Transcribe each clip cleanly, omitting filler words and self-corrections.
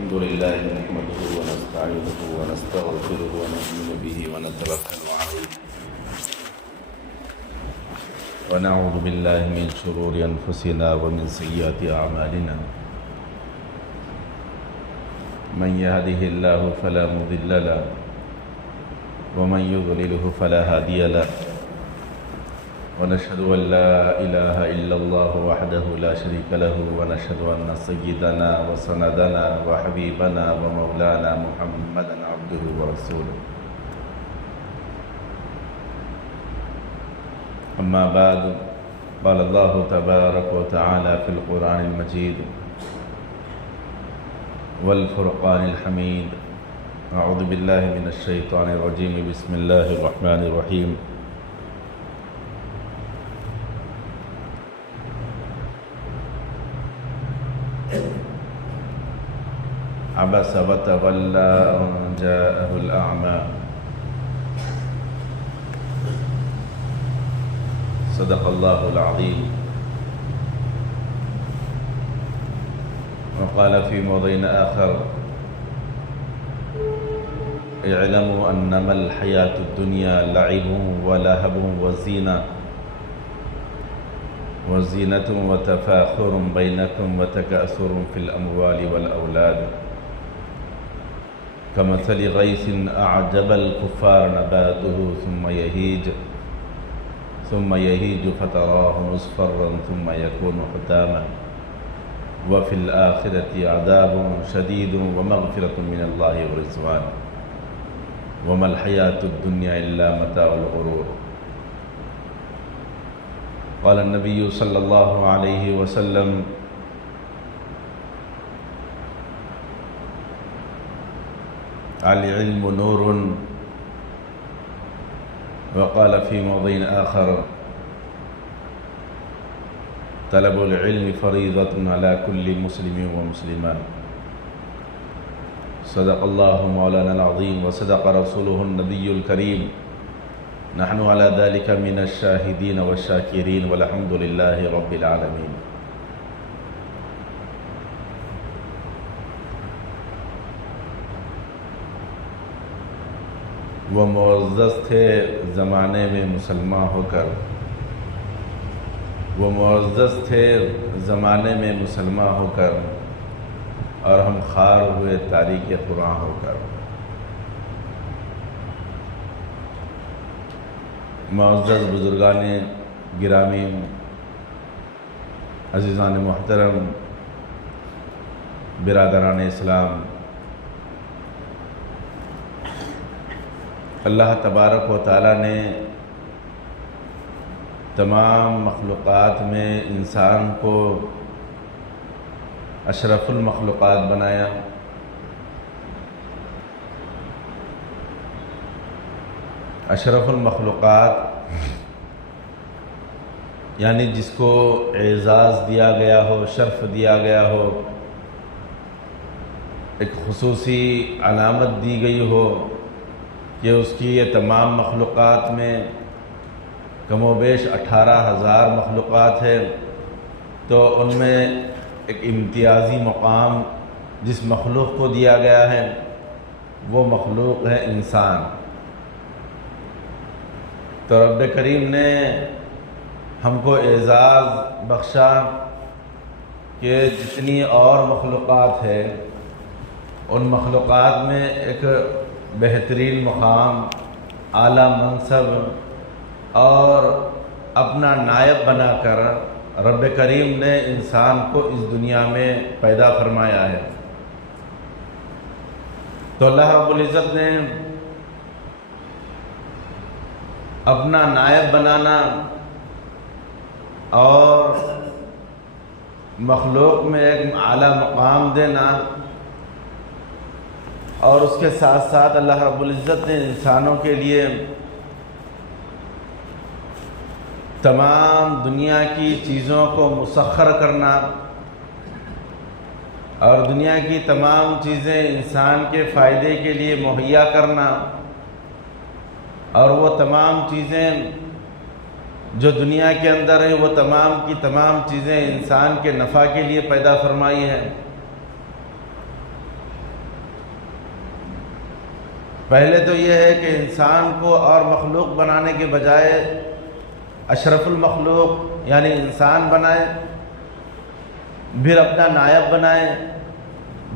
الحمد لله نحمده ونستعينه ونستغفره ونؤمن به ونتوكل عليه ونعوذ بالله من شرور أنفسنا ومن سيئات أعمالنا من يهده الله فلا مضل له ومن يضلله فلا هادي له ونشهد أن لا إله إلا الله وحده لا شريك له ونشهد أن سيدنا وسندنا وحبيبنا ومولانا محمدا عبده ورسوله أما بعد قال الله تبارك وتعالى في القرآن المجيد والفرقان الحميد أعوذ بالله من الشيطان الرجيم بسم الله الرحمن الرحيم عبس وتولى أن جاءه الأعمى صدق الله العظيم وقال في موضع آخر اعلموا أنما الحياة الدنيا لعب ولهب وزينة وتفاخر بينكم وتكاثر في الأموال والأولاد كمثل غيث أعجب الكفار نباته ثم يهيج فتراه مصفرا ثم يكون حطاما وفي الآخرة عذاب شديد ومغفرة من الله ورضوان وما الحياة الدنيا إلا متاع الغرور قال النبي صلى الله عليه وسلم العلم نور وقال في موضع آخر طلب العلم فريضة على كل مسلم ومسلمة صدق الله مولانا العظيم وصدق رسوله النبي الكريم نحن على ذلك من الشاهدين والشاكرين والحمد لله رب العالمين وہ معزز تھے زمانے میں مسلمان ہو کر اور ہم خوار ہوئے تاریخ قرآن ہو کر معزز بزرگان گرامی عزیزان محترم برادران اسلام اللہ تبارک و تعالیٰ نے تمام مخلوقات میں انسان کو اشرف المخلوقات بنایا اشرف المخلوقات یعنی جس کو اعزاز دیا گیا ہو، شرف دیا گیا ہو، ایک خصوصی علامت دی گئی ہو کہ اس کی یہ تمام مخلوقات میں کم و بیش 18,000 مخلوقات ہے، تو ان میں ایک امتیازی مقام جس مخلوق کو دیا گیا ہے وہ مخلوق ہے انسان۔ تو رب کریم نے ہم کو اعزاز بخشا کہ جتنی اور مخلوقات ہے ان مخلوقات میں ایک بہترین مقام، اعلیٰ منصب اور اپنا نائب بنا کر رب کریم نے انسان کو اس دنیا میں پیدا فرمایا ہے۔ تو اللہ رب العزت نے اپنا نائب بنانا اور مخلوق میں ایک اعلیٰ مقام دینا، اور اس کے ساتھ ساتھ اللہ رب العزت نے انسانوں کے لیے تمام دنیا کی چیزوں کو مسخر کرنا اور دنیا کی تمام چیزیں انسان کے فائدے کے لیے مہیا کرنا، اور وہ تمام چیزیں جو دنیا کے اندر ہے وہ تمام کی تمام چیزیں انسان کے نفع کے لیے پیدا فرمائی ہیں۔ پہلے تو یہ ہے کہ انسان کو اور مخلوق بنانے کے بجائے اشرف المخلوق یعنی انسان بنائے، پھر اپنا نائب بنائے،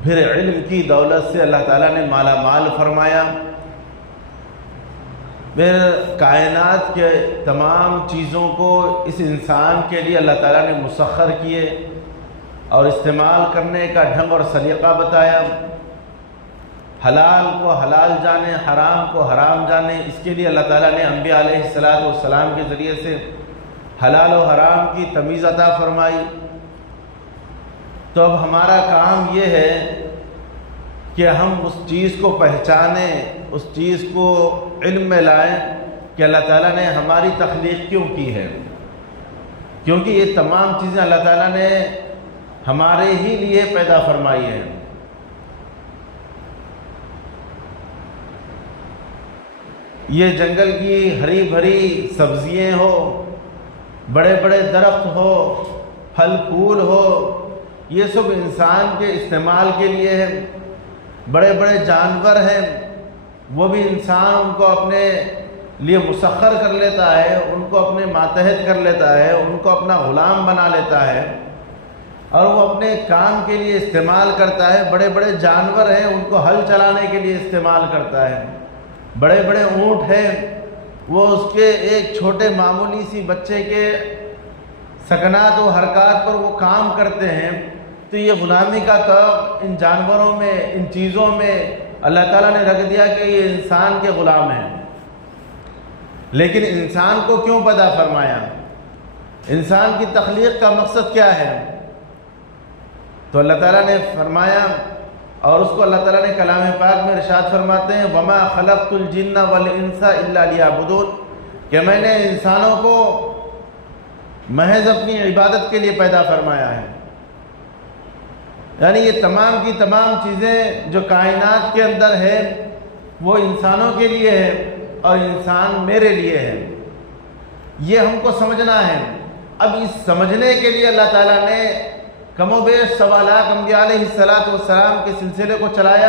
پھر علم کی دولت سے اللہ تعالیٰ نے مالا مال فرمایا، پھر کائنات کے تمام چیزوں کو اس انسان کے لیے اللہ تعالیٰ نے مسخر کیے اور استعمال کرنے کا ڈھنگ اور سلیقہ بتایا، حلال کو حلال جانے، حرام کو حرام جانے۔ اس کے لیے اللہ تعالیٰ نے انبیاء علیہ السلام کے ذریعے سے حلال و حرام کی تمیز عطا فرمائی۔ تو اب ہمارا کام یہ ہے کہ ہم اس چیز کو پہچانیں، اس چیز کو علم میں لائیں کہ اللہ تعالیٰ نے ہماری تخلیق کیوں کی ہے، کیونکہ یہ تمام چیزیں اللہ تعالیٰ نے ہمارے ہی لیے پیدا فرمائی ہیں۔ یہ جنگل کی ہری بھری سبزیاں ہو، بڑے بڑے درخت ہو، پھل پھول ہو، یہ سب انسان کے استعمال کے لیے ہے۔ بڑے بڑے جانور ہیں، وہ بھی انسان ان کو اپنے لیے مسخر کر لیتا ہے، ان کو اپنے ماتحت کر لیتا ہے، ان کو اپنا غلام بنا لیتا ہے اور وہ اپنے کام کے لیے استعمال کرتا ہے۔ بڑے بڑے جانور ہیں، ان کو ہل چلانے کے لیے استعمال کرتا ہے۔ بڑے بڑے اونٹ ہیں، وہ اس کے ایک چھوٹے معمولی سی بچے کے سکنات و حرکات پر وہ کام کرتے ہیں۔ تو یہ غلامی کا طبع ان جانوروں میں، ان چیزوں میں اللہ تعالیٰ نے رکھ دیا کہ یہ انسان کے غلام ہیں۔ لیکن انسان کو کیوں پیدا فرمایا؟ انسان کی تخلیق کا مقصد کیا ہے؟ تو اللہ تعالیٰ نے فرمایا، اور اس کو اللہ تعالیٰ نے کلام پاک میں ارشاد فرماتے ہیں وَمَا خَلَقْتُ الْجِنَّ وَالْإِنسَ إِلَّا لِيَعْبُدُونَ، کہ میں نے انسانوں کو محض اپنی عبادت کے لیے پیدا فرمایا ہے۔ یعنی یہ تمام کی تمام چیزیں جو کائنات کے اندر ہے وہ انسانوں کے لیے ہے اور انسان میرے لیے ہے، یہ ہم کو سمجھنا ہے۔ اب اس سمجھنے کے لیے اللہ تعالیٰ نے کم و بیش سوالات انبیاء علیہ السلام کے سلسلے کو چلایا،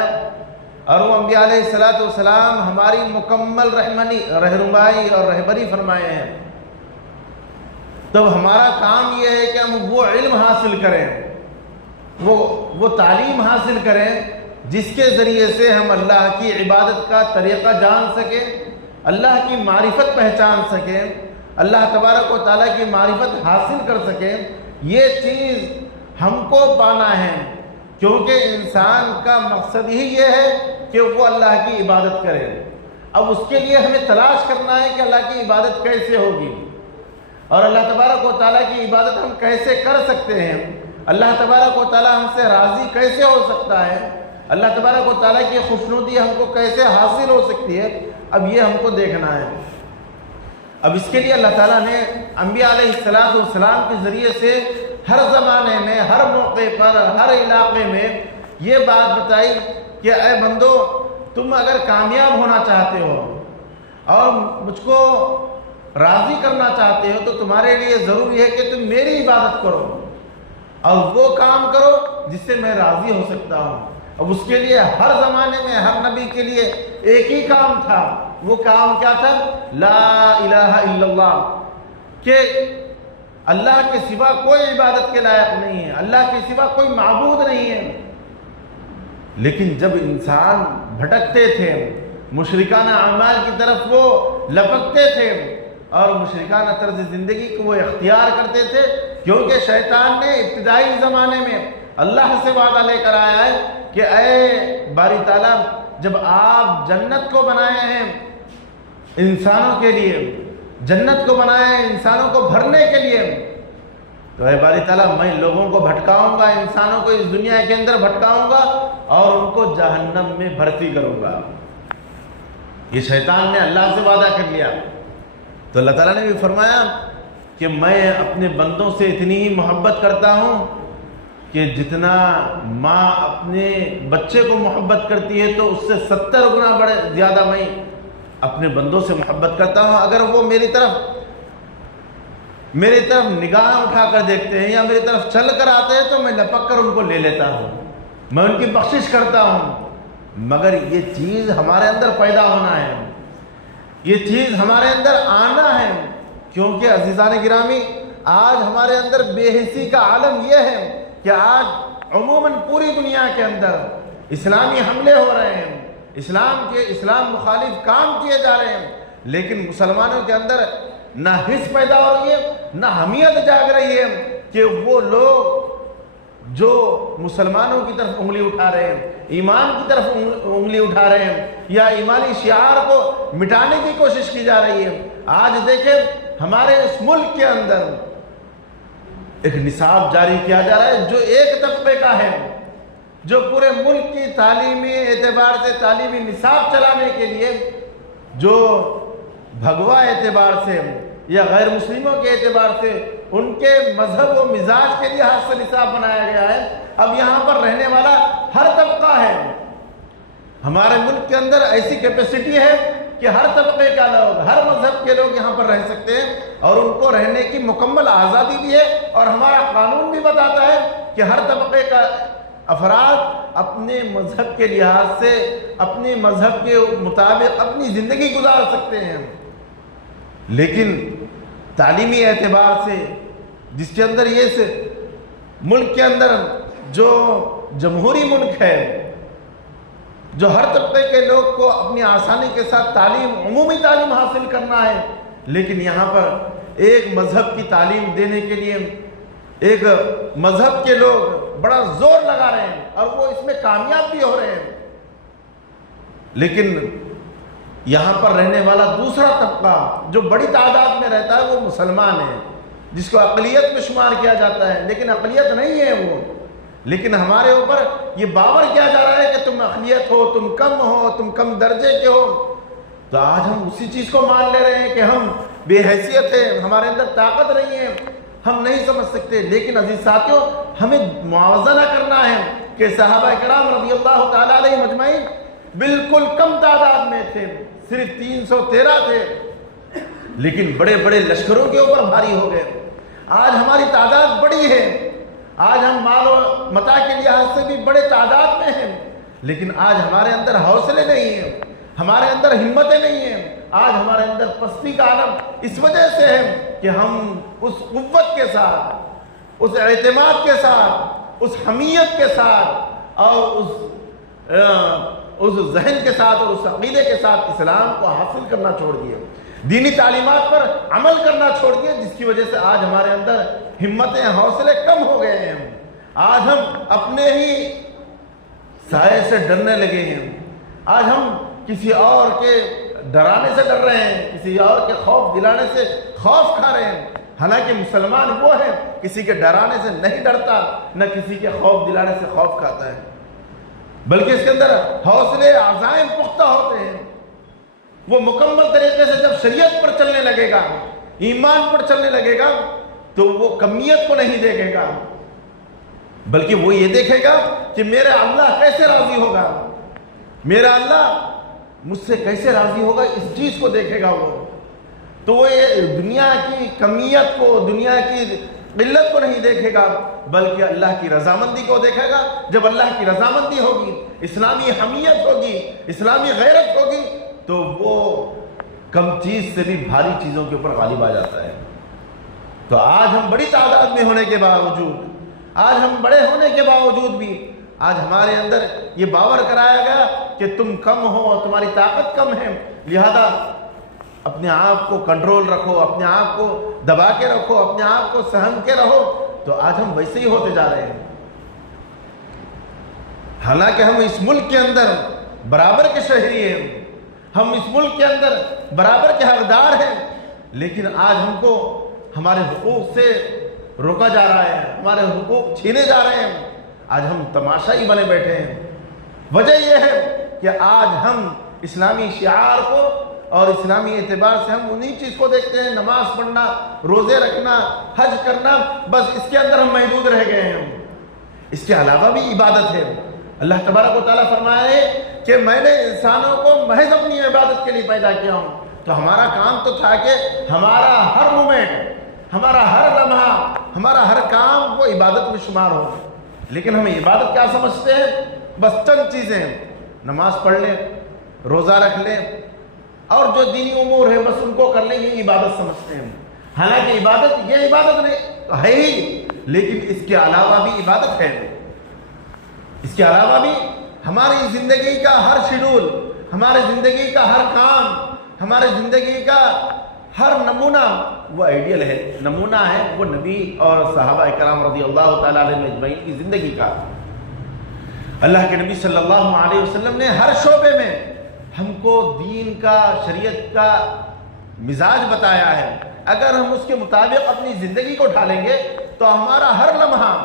اور وہ انبیاء علیہ السلام ہماری مکمل رہنمائی اور رہبری فرمائے ہیں۔ تو ہمارا کام یہ ہے کہ ہم وہ علم حاصل کریں، وہ تعلیم حاصل کریں جس کے ذریعے سے ہم اللہ کی عبادت کا طریقہ جان سکیں، اللہ کی معرفت پہچان سکیں، اللہ تبارک و تعالیٰ کی معرفت حاصل کر سکیں۔ یہ چیز ہم کو پانا ہے، کیونکہ انسان کا مقصد ہی یہ ہے کہ وہ اللہ کی عبادت کرے۔ اب اس کے لیے ہمیں تلاش کرنا ہے کہ اللہ کی عبادت کیسے ہوگی، اور اللہ تبارک و تعالیٰ کی عبادت ہم کیسے کر سکتے ہیں، اللہ تبارک و تعالیٰ ہم سے راضی کیسے ہو سکتا ہے، اللہ تبارک و تعالیٰ کی خوشنودی ہم کو کیسے حاصل ہو سکتی ہے۔ اب یہ ہم کو دیکھنا ہے۔ اب اس کے لیے اللہ تعالیٰ نے انبیاء علیہ السلام کے ذریعے سے ہر زمانے میں، ہر موقع پر، ہر علاقے میں یہ بات بتائی کہ اے بندو، تم اگر کامیاب ہونا چاہتے ہو اور مجھ کو راضی کرنا چاہتے ہو تو تمہارے لیے ضروری ہے کہ تم میری عبادت کرو اور وہ کام کرو جس سے میں راضی ہو سکتا ہوں۔ اب اس کے لیے ہر زمانے میں ہر نبی کے لیے ایک ہی کام تھا۔ وہ کام کیا تھا؟ لا الہ الا اللہ، کہ اللہ کے سوا کوئی عبادت کے لائق نہیں ہے، اللہ کے سوا کوئی معبود نہیں ہے۔ لیکن جب انسان بھٹکتے تھے، مشرکانہ اعمال کی طرف وہ لپکتے تھے اور مشرکانہ طرز زندگی کو وہ اختیار کرتے تھے، کیونکہ شیطان نے ابتدائی زمانے میں اللہ سے وعدہ لے کر آیا ہے کہ اے باری تعالیٰ، جب آپ جنت کو بنائے ہیں انسانوں کے لیے، جنت کو بنائے ہیں انسانوں کو بھرنے کے لیے، تو اے باری تعالیٰ میں لوگوں کو بھٹکاؤں گا، انسانوں کو اس دنیا کے اندر بھٹکاؤں گا اور ان کو جہنم میں بھرتی کروں گا۔ یہ شیطان نے اللہ سے وعدہ کر لیا۔ تو اللہ تعالیٰ نے بھی فرمایا کہ میں اپنے بندوں سے اتنی ہی محبت کرتا ہوں کہ جتنا ماں اپنے بچے کو محبت کرتی ہے تو اس سے 70 گنا بڑے زیادہ میں اپنے بندوں سے محبت کرتا ہوں۔ اگر وہ میری طرف نگاہ اٹھا کر دیکھتے ہیں یا میری طرف چل کر آتے ہیں تو میں لپک کر ان کو لے لیتا ہوں، میں ان کی بخشش کرتا ہوں۔ مگر یہ چیز ہمارے اندر پیدا ہونا ہے، یہ چیز ہمارے اندر آنا ہے، کیونکہ عزیزان گرامی آج ہمارے اندر بے حسی کا عالم یہ ہے کہ آج عموماً پوری دنیا کے اندر اسلامی حملے ہو رہے ہیں، اسلام مخالف کام کیے جا رہے ہیں، لیکن مسلمانوں کے اندر نہ حس پیدا ہو رہی ہے، نہ حمیت جاگ رہی ہے کہ وہ لوگ جو مسلمانوں کی طرف انگلی اٹھا رہے ہیں، ایمان کی طرف انگلی اٹھا رہے ہیں، یا ایمانی شعار کو مٹانے کی کوشش کی جا رہی ہے۔ آج دیکھیں ہمارے اس ملک کے اندر ایک نصاب جاری کیا جا رہا ہے جو ایک طبقے کا ہے، جو پورے ملک کی تعلیمی اعتبار سے تعلیمی نصاب چلانے کے لیے، جو بھگوا اعتبار سے یا غیر مسلموں کے اعتبار سے ان کے مذہب و مزاج کے لحاظ سے نصاب بنایا گیا ہے۔ اب یہاں پر رہنے والا ہر طبقہ ہے، ہمارے ملک کے اندر ایسی کیپیسٹی ہے کہ ہر طبقے کا لوگ، ہر مذہب کے لوگ یہاں پر رہ سکتے ہیں، اور ان کو رہنے کی مکمل آزادی بھی ہے، اور ہمارا قانون بھی بتاتا ہے کہ ہر طبقے کا افراد اپنے مذہب کے لحاظ سے، اپنے مذہب کے مطابق اپنی زندگی گزار سکتے ہیں۔ لیکن تعلیمی اعتبار سے جس کے اندر یہ ملک کے اندر جو جمہوری ملک ہے، جو ہر طبقے کے لوگ کو اپنی آسانی کے ساتھ تعلیم، عمومی تعلیم حاصل کرنا ہے، لیکن یہاں پر ایک مذہب کی تعلیم دینے کے لیے ایک مذہب کے لوگ بڑا زور لگا رہے ہیں، اور وہ اس میں کامیاب بھی ہو رہے ہیں۔ لیکن یہاں پر رہنے والا دوسرا طبقہ جو بڑی تعداد میں رہتا ہے وہ مسلمان ہے، جس کو اقلیت میں شمار کیا جاتا ہے، لیکن اقلیت نہیں ہے وہ، لیکن ہمارے اوپر یہ باور کیا جا رہا ہے کہ تم اقلیت ہو، تم کم ہو، تم کم درجے کے ہو۔ تو آج ہم اسی چیز کو مان لے رہے ہیں کہ ہم بے حیثیت ہیں، ہمارے اندر طاقت نہیں ہے، ہم نہیں سمجھ سکتے۔ لیکن عزیز ساتھیوں، ہمیں موازنہ کرنا ہے کہ صحابہ کرام رضی اللہ تعالیٰ علیہ مجمعین بالکل کم تعداد میں تھے، صرف 313 تھے، لیکن بڑے بڑے لشکروں کے اوپر بھاری ہو گئے۔ آج ہماری تعداد بڑی ہے، آج ہم مال و متاع کے لحاظ سے بھی بڑے تعداد میں ہیں، لیکن آج ہمارے اندر حوصلے نہیں ہیں، ہمارے اندر ہمتیں نہیں ہیں، آج ہمارے اندر پستی کا عالم اس وجہ سے ہے کہ ہم اس قوت کے ساتھ، اس اعتماد کے ساتھ، اس حمیت کے ساتھ، اور اس ذہن کے ساتھ اور اس عقیدے کے ساتھ اسلام کو حاصل کرنا چھوڑ دیے، دینی تعلیمات پر عمل کرنا چھوڑ دیے، جس کی وجہ سے آج ہمارے اندر ہمتیں، حوصلے کم ہو گئے ہیں۔ آج ہم اپنے ہی سائے سے ڈرنے لگے ہیں، آج ہم کسی اور کے ڈرانے سے ڈر رہے ہیں، کسی اور کے خوف دلانے سے خوف کھا رہے ہیں، حالانکہ مسلمان وہ ہے کسی کے ڈرانے سے نہیں ڈرتا، نہ کسی کے خوف دلانے سے خوف کھاتا ہے، بلکہ اس کے اندر حوصلے عزائم پختہ ہوتے ہیں۔ وہ مکمل طریقے سے جب شریعت پر چلنے لگے گا، ایمان پر چلنے لگے گا، تو وہ کمیت کو نہیں دیکھے گا، بلکہ وہ یہ دیکھے گا کہ میرا اللہ کیسے راضی ہوگا، میرا اللہ مجھ سے کیسے راضی ہوگا، اس چیز کو دیکھے گا وہ۔ تو وہ یہ دنیا کی کمیت کو، دنیا کی قلت کو نہیں دیکھے گا، بلکہ اللہ کی رضامندی کو دیکھے گا۔ جب اللہ کی رضامندی ہوگی، اسلامی حمیت ہوگی، اسلامی غیرت ہوگی، تو وہ کم چیز سے بھی بھاری چیزوں کے اوپر غالب آ جاتا ہے۔ تو آج ہم بڑی تعداد میں ہونے کے باوجود، آج ہم بڑے ہونے کے باوجود بھی آج ہمارے اندر یہ باور کرایا گیا کہ تم کم ہو، تمہاری طاقت کم ہے، لہذا اپنے آپ کو کنٹرول رکھو، اپنے آپ کو دبا کے رکھو، اپنے آپ کو سہم کے رہو۔ تو آج ہم ویسے ہی ہوتے جا رہے ہیں، حالانکہ ہم اس ملک کے اندر برابر کے شہری ہیں، ہم اس ملک کے اندر برابر کے حقدار ہیں، لیکن آج ہم کو ہمارے حقوق سے روکا جا رہا ہے، ہمارے حقوق چھینے جا رہے ہیں، آج ہم تماشائی بنے بیٹھے ہیں۔ وجہ یہ ہے کہ آج ہم اسلامی شعار کو اور اسلامی اعتبار سے ہم انہی چیز کو دیکھتے ہیں، نماز پڑھنا، روزے رکھنا، حج کرنا، بس اس کے اندر ہم محدود رہ گئے ہیں۔ اس کے علاوہ بھی عبادت ہے۔ اللہ تبارک و تعالیٰ فرمایا ہے کہ میں نے انسانوں کو محض اپنی عبادت کے لیے پیدا کیا ہوں۔ تو ہمارا کام تو تھا کہ ہمارا ہر مومنٹ، ہمارا ہر لمحہ، ہمارا ہر کام وہ عبادت میں شمار ہو، لیکن ہم عبادت کیا سمجھتے ہیں؟ بس چند چیزیں، نماز پڑھ لیں، روزہ رکھ لیں اور جو دینی امور ہے بس ان کو کر لیں، یہ عبادت سمجھتے ہیں. حالانکہ عبادت یہ عبادت نہیں ہے ہی، لیکن اس کے علاوہ بھی عبادت ہے. اس کے علاوہ بھی ہماری زندگی کا ہر شیڈول، ہمارے زندگی کا ہر کام، ہمارے زندگی کا ہر نمونہ وہ آئیڈیل ہے، نمونہ ہے وہ نبی اور صحابہ کرام رضی اللہ تعالیٰ عنہ اجمعین کی زندگی کا. اللہ کے نبی صلی اللہ علیہ وسلم نے ہر شعبے میں ہم کو دین کا، شریعت کا مزاج بتایا ہے. اگر ہم اس کے مطابق اپنی زندگی کو ڈھالیں گے تو ہمارا ہر لمحہ،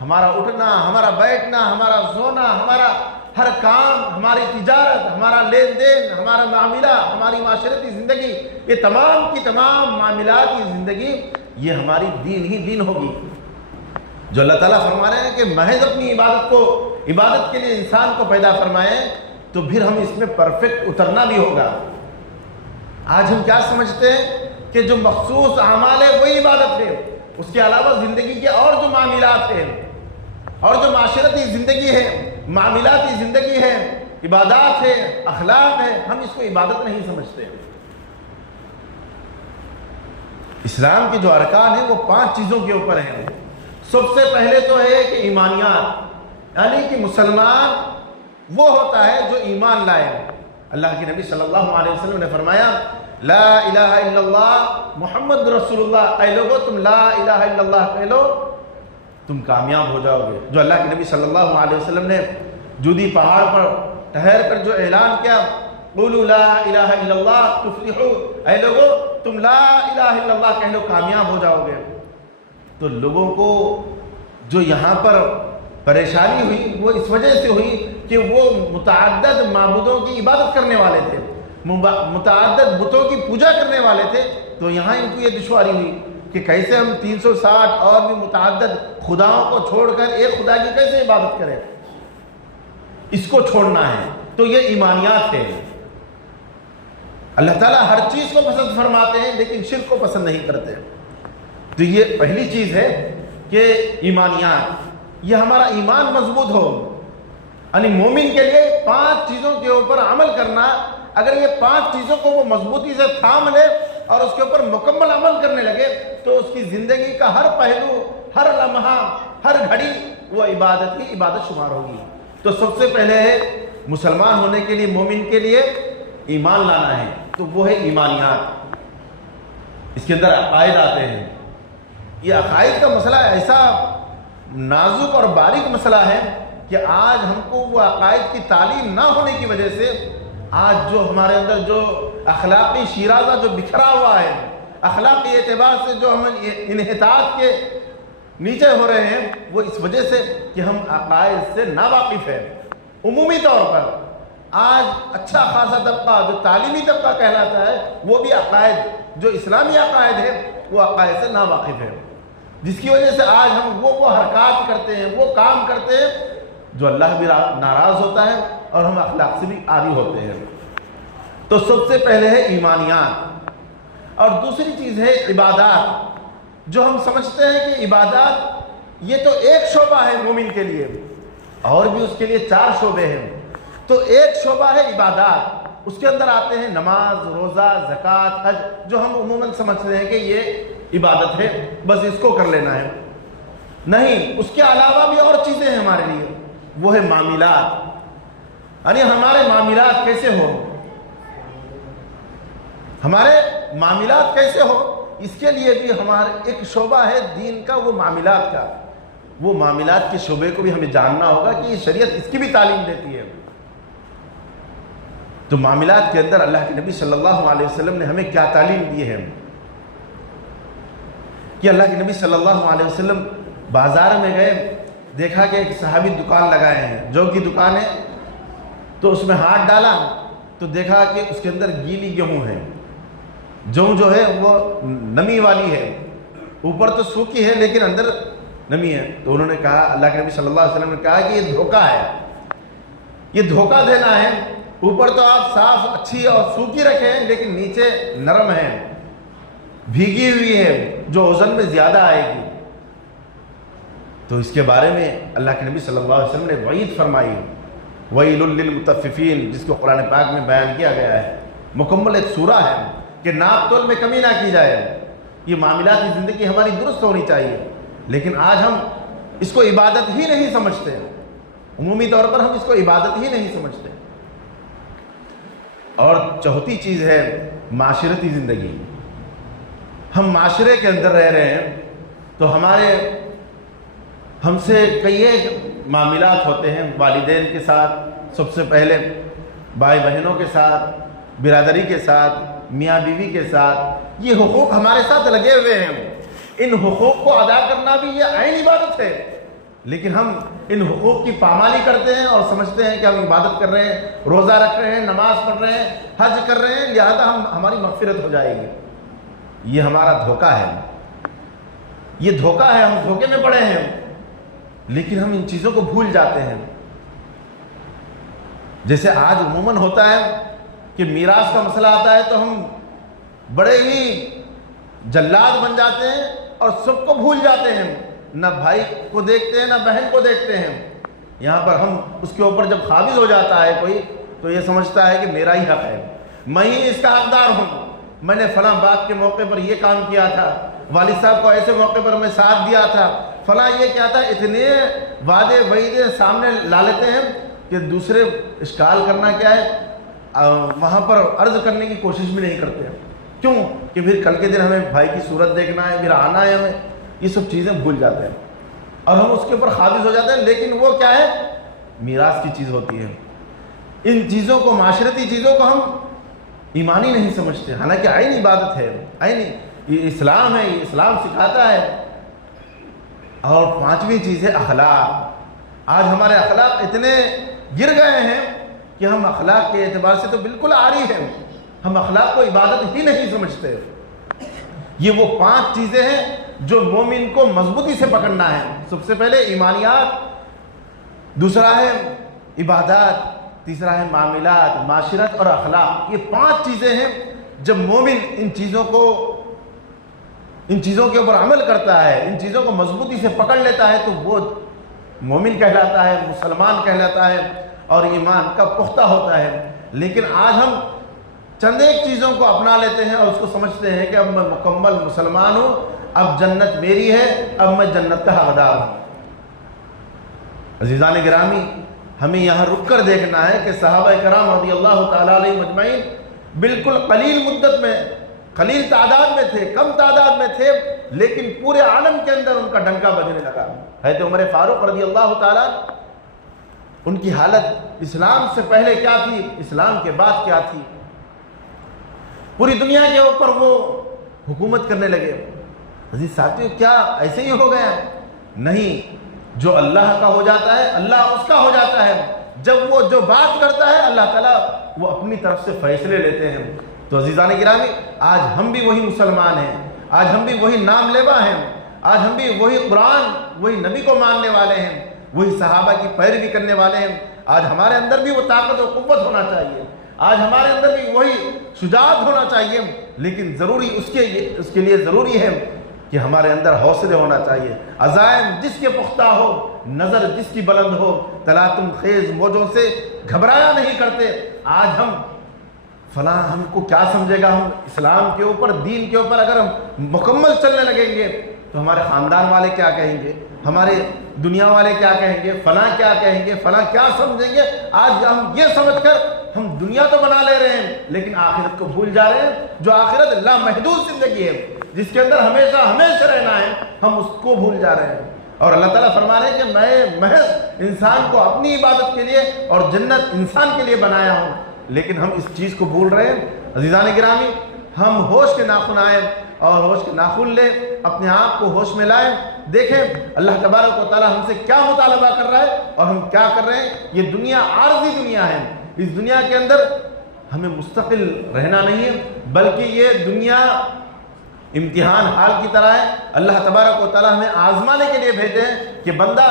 ہمارا اٹھنا، ہمارا بیٹھنا، ہمارا سونا، ہمارا ہر کام، ہماری تجارت، ہمارا لین دین، ہمارا معاملہ، ہماری معاشرتی زندگی، یہ تمام کی تمام معاملات کی زندگی یہ ہماری دین ہی دین ہوگی. جو اللہ تعالیٰ فرما رہے ہیں کہ محض اپنی عبادت کے لیے انسان کو پیدا فرمائے تو پھر ہم اس میں پرفیکٹ اترنا بھی ہوگا. آج ہم کیا سمجھتے ہیں کہ جو مخصوص اعمال ہے وہی عبادت ہے، اس کے علاوہ زندگی کے اور جو معاملات ہیں اور جو معاشرتی زندگی ہے، معاملاتی زندگی ہے، عبادات ہے، اخلاق ہے، ہم اس کو عبادت نہیں سمجھتے. اسلام کے جو ارکان ہیں وہ 5 چیزوں کے اوپر ہیں. سب سے پہلے تو ہے کہ ایمانیات، یعنی کہ مسلمان وہ ہوتا ہے جو ایمان لائے. اللہ کے نبی صلی اللہ علیہ وسلم نے فرمایا لا الہ الا اللہ محمد رسول اللہ، اے لوگو تم لا الہ الا اللہ کہہ لو تم کامیاب ہو جاؤ گے. جو اللہ کے نبی صلی اللہ علیہ وسلم نے جودی پہاڑ پر ٹھہر کر جو اعلان کیا قولوا لا الہ الا اللہ تفلحوا، اے لوگو تم لا الہ الا اللہ کہہ لو کامیاب ہو جاؤ گے. تو لوگوں کو جو یہاں پر پریشانی ہوئی وہ اس وجہ سے ہوئی کہ وہ متعدد معبودوں کی عبادت کرنے والے تھے، متعدد بتوں کی پوجا کرنے والے تھے. تو یہاں ان کو یہ دشواری ہوئی کہ کیسے ہم 360 اور بھی متعدد خداؤں کو چھوڑ کر ایک خدا کی کیسے عبادت کریں، اس کو چھوڑنا ہے. تو یہ ایمانیات ہے. اللہ تعالیٰ ہر چیز کو پسند فرماتے ہیں لیکن شرک کو پسند نہیں کرتے. تو یہ پہلی چیز ہے کہ ایمانیات، یہ ہمارا ایمان مضبوط ہو. یعنی مومن کے لیے 5 چیزوں کے اوپر عمل کرنا، اگر یہ 5 چیزوں کو وہ مضبوطی سے تھام لے اور اس کے اوپر مکمل عمل کرنے لگے تو اس کی زندگی کا ہر پہلو، ہر لمحہ، ہر گھڑی وہ عبادت کی عبادت شمار ہوگی. تو سب سے پہلے ہے مسلمان ہونے کے لیے، مومن کے لیے ایمان لانا ہے. تو وہ ہے ایمانیات. اس کے اندر عقائد آتے ہیں. یہ عقائد کا مسئلہ ایسا نازک اور باریک مسئلہ ہے کہ آج ہم کو وہ عقائد کی تعلیم نہ ہونے کی وجہ سے آج جو ہمارے اندر جو اخلاقی شیرازہ جو بکھرا ہوا ہے، اخلاقی اعتبار سے جو ہم انحطاط کے نیچے ہو رہے ہیں، وہ اس وجہ سے کہ ہم عقائد سے ناواقف ہیں. عمومی طور پر آج اچھا خاصا طبقہ جو تعلیمی طبقہ کہلاتا ہے وہ بھی عقائد، جو اسلامی عقائد ہے وہ عقائد سے ناواقف ہے، جس کی وجہ سے آج ہم وہ حرکات کرتے ہیں، وہ کام کرتے ہیں جو اللہ بھی ناراض ہوتا ہے اور ہم اخلاق سے بھی عاری ہوتے ہیں. تو سب سے پہلے ہے ایمانیات. اور دوسری چیز ہے عبادات. جو ہم سمجھتے ہیں کہ عبادات یہ تو ایک شعبہ ہے مومن کے لیے، اور بھی اس کے لیے 4 شعبے ہیں. تو ایک شعبہ ہے عبادات، اس کے اندر آتے ہیں نماز، روزہ، زکوٰۃ، حج، جو ہم عموماً سمجھتے ہیں کہ یہ عبادت ہے، بس اس کو کر لینا ہے. نہیں، اس کے علاوہ بھی اور چیزیں ہیں ہمارے لیے. وہ ہے معاملات. یعنی ہمارے معاملات کیسے ہو، ہمارے معاملات کیسے ہو، اس کے لیے بھی ہمارا ایک شعبہ ہے دین کا، وہ معاملات کا. وہ معاملات کے شعبے کو بھی ہمیں جاننا ہوگا کہ یہ شریعت اس کی بھی تعلیم دیتی ہے. تو معاملات کے اندر اللہ کے نبی صلی اللہ علیہ وسلم نے ہمیں کیا تعلیم دی ہے کہ اللہ کے نبی صلی اللہ علیہ وسلم بازار میں گئے، دیکھا کہ ایک صحابی دکان لگائے ہیں، جو کی دکان ہے، تو اس میں ہاتھ ڈالا تو دیکھا کہ اس کے اندر گیلی گیہوں ہے. جو ہے وہ نمی والی ہے، اوپر تو سوکھی ہے لیکن اندر نمی ہے. تو انہوں نے کہا، اللہ کے نبی صلی اللہ علیہ وسلم نے کہا کہ یہ دھوکہ ہے، یہ دھوکہ دینا ہے. اوپر تو آپ صاف اچھی اور سوکھی رکھیں لیکن نیچے نرم ہے، بھیگی ہوئی ہے، جو وزن میں زیادہ آئے گی. تو اس کے بارے میں اللہ کے نبی صلی اللہ علیہ وسلم نے وعید فرمائی ویل للمطففین، جس کو قرآن پاک میں بیان کیا گیا ہے، مکمل ایک سورہ ہے کہ ناپ تول میں کمی نہ کی جائے۔ یہ معاملاتی زندگی ہماری درست ہونی چاہیے، لیکن آج ہم اس کو عبادت ہی نہیں سمجھتے، عمومی طور پر ہم اس کو عبادت ہی نہیں سمجھتے۔ اور چوتھی چیز ہے معاشرتی زندگی۔ ہم معاشرے کے اندر رہ رہے ہیں تو ہم سے کئی ایک معاملات ہوتے ہیں، والدین کے ساتھ سب سے پہلے، بھائی بہنوں کے ساتھ، برادری کے ساتھ، میاں بیوی کے ساتھ۔ یہ حقوق ہمارے ساتھ لگے ہوئے ہیں، ان حقوق کو ادا کرنا بھی یہ عین عبادت ہے، لیکن ہم ان حقوق کی پامالی کرتے ہیں اور سمجھتے ہیں کہ ہم عبادت کر رہے ہیں، روزہ رکھ رہے ہیں، نماز پڑھ رہے ہیں، حج کر رہے ہیں، لہذا ہماری مغفرت ہو جائے گی۔ یہ ہمارا دھوکہ ہے، یہ دھوکہ ہے، ہم دھوکے میں پڑے ہیں، لیکن ہم ان چیزوں کو بھول جاتے ہیں۔ جیسے آج عموماً ہوتا ہے کہ میراث کا مسئلہ آتا ہے تو ہم بڑے ہی جلاد بن جاتے ہیں اور سب کو بھول جاتے ہیں، نہ بھائی کو دیکھتے ہیں نہ بہن کو دیکھتے ہیں۔ یہاں پر ہم اس کے اوپر جب قابض ہو جاتا ہے کوئی تو یہ سمجھتا ہے کہ میرا ہی حق ہے، میں ہی اس کا حقدار ہوں، میں نے فلاں بات کے موقع پر یہ کام کیا تھا، والد صاحب کو ایسے موقع پر میں ساتھ دیا تھا، فلاں یہ کیا تھا۔ اتنے وعدے وعیدے سامنے لا لیتے ہیں کہ دوسرے اشکال کرنا کیا ہے، وہاں پر عرض کرنے کی کوشش بھی نہیں کرتے ہیں۔ کیوں کہ پھر کل کے دن ہمیں بھائی کی صورت دیکھنا ہے، پھر آنا ہے، ہمیں یہ سب چیزیں بھول جاتے ہیں اور ہم اس کے اوپر قابض ہو جاتے ہیں، لیکن وہ کیا ہے، میراث کی چیز ہوتی ہے۔ ان چیزوں کو، معاشرتی چیزوں کو ہم ایمانی نہیں سمجھتے، حالانکہ عین عبادت ہے، عین یہ اسلام ہے، یہ اسلام سکھاتا ہے۔ اور پانچویں چیز ہے اخلاق۔ آج ہمارے اخلاق اتنے گر گئے ہیں کہ ہم اخلاق کے اعتبار سے تو بالکل عاری ہیں، ہم اخلاق کو عبادت ہی نہیں سمجھتے۔ یہ وہ 5 چیزیں ہیں جو مومن کو مضبوطی سے پکڑنا ہے۔ سب سے پہلے ایمانیات، دوسرا ہے عبادات، تیسرا ہے معاملات، معاشرت اور اخلاق۔ یہ 5 چیزیں ہیں، جب مومن ان چیزوں کے اوپر عمل کرتا ہے، ان چیزوں کو مضبوطی سے پکڑ لیتا ہے تو وہ مومن کہلاتا ہے، مسلمان کہلاتا ہے اور ایمان کا پختہ ہوتا ہے۔ لیکن آج ہم چند ایک چیزوں کو اپنا لیتے ہیں اور اس کو سمجھتے ہیں کہ اب میں مکمل مسلمان ہوں، اب جنت میری ہے، اب میں جنت کا حقدار ہوں۔ عزیزان گرامی، ہمیں یہاں رک کر دیکھنا ہے کہ صحابہ کرام رضی اللہ تعالیٰ علیہ مجمعین بالکل قلیل مدت میں، قلیل تعداد میں تھے، کم تعداد میں تھے، لیکن پورے عالم کے اندر ان کا ڈنکا بجنے لگا۔ حضرت عمر فاروق رضی اللہ تعالیٰ، ان کی حالت اسلام سے پہلے کیا تھی، اسلام کے بعد کیا تھی، پوری دنیا کے اوپر وہ حکومت کرنے لگے۔ عزیز ساتھیو، کیا ایسے ہی ہو گیا؟ نہیں، جو اللہ کا ہو جاتا ہے اللہ اس کا ہو جاتا ہے۔ جب وہ جو بات کرتا ہے اللہ تعالیٰ وہ اپنی طرف سے فیصلے لیتے ہیں۔ تو عزیزان گرامی، آج ہم بھی وہی مسلمان ہیں، آج ہم بھی وہی نام لیوا ہیں، آج ہم بھی وہی قرآن، وہی نبی کو ماننے والے ہیں، وہی صحابہ کی پیروی کرنے والے ہیں۔ آج ہمارے اندر بھی وہ طاقت و قوت ہونا چاہیے، آج ہمارے اندر بھی وہی شجاعت ہونا چاہیے، لیکن ضروری اس کے لیے ضروری ہے کہ ہمارے اندر حوصلے ہونا چاہیے، عزائم جس کے پختہ ہو، نظر جس کی بلند ہو، تلاطم خیز موجوں سے گھبرایا نہیں کرتے۔ آج ہم فلاں ہم کو کیا سمجھے گا، ہم اسلام کے اوپر، دین کے اوپر اگر ہم مکمل چلنے لگیں گے تو ہمارے خاندان والے کیا کہیں گے، ہمارے دنیا والے کیا کہیں گے، فلاں کیا کہیں گے، فلاں کیا سمجھیں گے۔ آج ہم یہ سمجھ کر ہم دنیا تو بنا لے رہے ہیں لیکن آخرت کو بھول جا رہے ہیں، جو آخرت لامحدود زندگی ہے جس کے اندر ہمیشہ رہنا ہے، ہم اس کو بھول جا رہے ہیں۔ اور اللہ تعالیٰ فرما رہے ہیں کہ میں محض انسان کو اپنی عبادت کے لیے اور جنت انسان کے لیے بنایا ہوں، لیکن ہم اس چیز کو بھول رہے ہیں۔ عزیزان گرامی، ہم ہوش کے ناخن آئیں اور ہوش کے ناخن لیں، اپنے آپ کو ہوش میں لائیں، دیکھیں اللہ تبارک و تعالیٰ ہم سے کیا مطالبہ کر رہا ہے اور ہم کیا کر رہے ہیں۔ یہ دنیا عارضی دنیا ہے، اس دنیا کے اندر ہمیں مستقل رہنا نہیں ہے، بلکہ یہ دنیا امتحان حال کی طرح ہے۔ اللہ تبارک و تعالیٰ ہمیں آزمانے کے لیے بھیجے ہیں کہ بندہ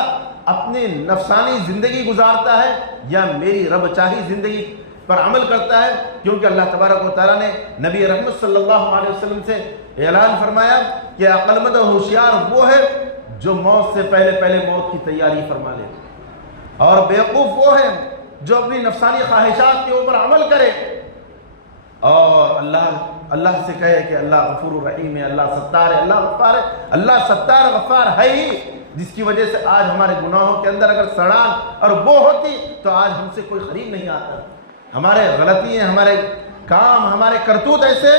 اپنی نفسانی زندگی گزارتا ہے یا میری رب چاہی زندگی پر عمل کرتا ہے، کیونکہ اللہ تبارک و تعالیٰ نے نبی رحمت صلی اللہ علیہ وسلم سے اعلان فرمایا کہ عقل مند و ہوشیار وہ ہے جو موت سے پہلے موت کی تیاری فرما لے، اور بیوقوف وہ ہے جو اپنی نفسانی خواہشات کے اوپر عمل کرے اور اللہ سے کہے کہ اللہ غفور الرحیم ہے، اللہ ستار ہے، اللہ غفار ہے۔ اللہ ستار غفار ہے ہی جس کی وجہ سے آج ہمارے گناہوں کے اندر اگر سڑان اور بو ہوتی تو آج ہم سے کوئی قریب نہیں آتا۔ ہمارے غلطیاں، ہمارے کام، ہمارے کرتوت ایسے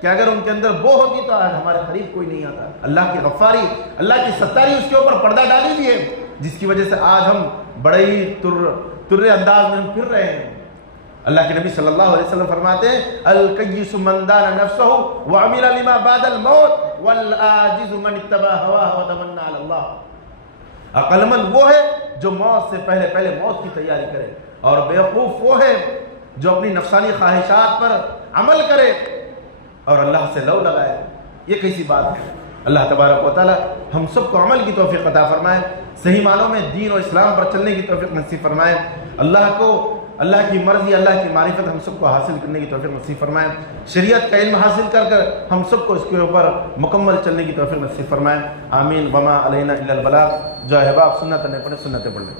کہ اگر ان کے اندر بو ہوتی تو آج ہمارے قریب کوئی نہیں آتا۔ اللہ کی غفاری، اللہ کی ستاری اس کے اوپر پردہ ڈالی ہوئی ہے، جس کی وجہ سے آج ہم بڑے ہی تر انداز میں ہم پھر رہے ہیں۔ اللہ کے نبی صلی اللہ علیہ وسلم فرماتے ہیں الکیس من دان نفسہ وعمل لما بعد الموت والعاجز من اتبع ہواہ وتمنى علی اللہ۔ عقل مند وہ ہے جو موت سے پہلے موت کی تیاری کرے، اور بیوقوف وہ ہے جو اپنی نفسانی خواہشات پر عمل کرے اور اللہ سے لو لگائے۔ یہ کیسی بات ہے؟ اللہ تبارک و تعالی ہم سب کو عمل کی توفیق عطا فرمائے، صحیح معنوں میں دین و اسلام پر چلنے کی توفیق نصیب فرمائے، اللہ کی مرضی، اللہ کی معرفت ہم سب کو حاصل کرنے کی توفیق نصیب فرمائے، شریعت کا علم حاصل کر ہم سب کو اس کے اوپر مکمل چلنے کی توفیق نصیب فرمائے۔ آمین۔ وما علینا الا البلاغ۔ جو احباب سنت نے پڑھے سنتیں پڑھ لیں۔